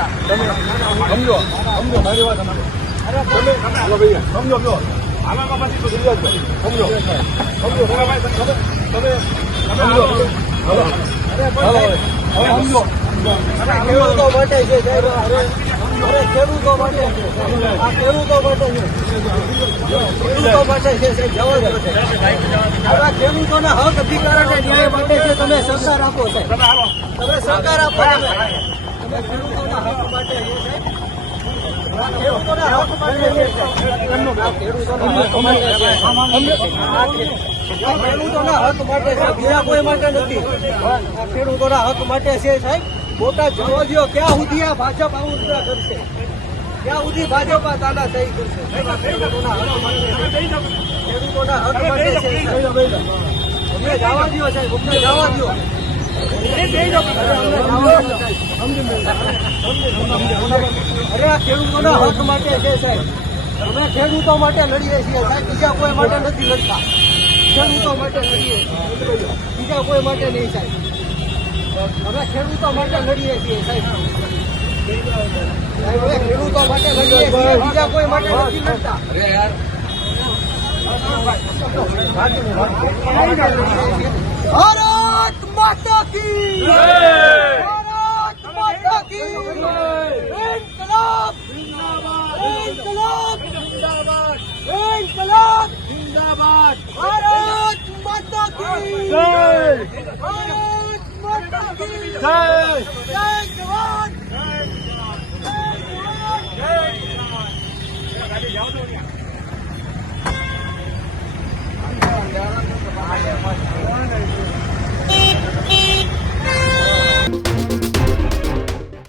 સમજો સમજો મારી વાત સમજો ભૈયા સમજો જો સમજો સમજો તમે સમજો હવે સમજો સમજો માટે છે સાહેબ ખેડૂતો માટે આ ખેડૂતો માટે ખેડૂતો હક અધિકાર અને માટે છે. તમે સરકાર આપો છે. ખેડૂતોના હક માટે છે બીજા કોઈ માટે નથી. ખેડૂતોના હક માટે છે, સાહેબ. બોટાદ જવા દો ક્યાં સુધી આ ભાજપ આવું જ કરશે? ક્યાં સુધી ભાજપ આ સહી કરશે? ખેડૂતોના હક માટે છે. માટે. અમને જવા દો સાહેબ અમને જવા દો અરે આ ખેડૂતોના હક માટે છે સાહેબ. અમે ખેડૂતો માટે લડીએ છીએ સાહેબ. બીજા કોઈ માટે નથી લડતા. ખેડૂતો માટે લડીએ બીજા કોઈ માટે નહીં સાહેબ. અમે ખેડૂતો માટે લડીએ છીએ સાહેબ. ખેડૂતો માટે લડીએ છીએ બીજા કોઈ માટે નથી લડતા. ભારત માતા કી ભારત માતા કી ઇન્કલાબ! ઇન્કલાબ! ઇન્કલાબ! ભારત માતા કી ભારત માતા કી જય! જય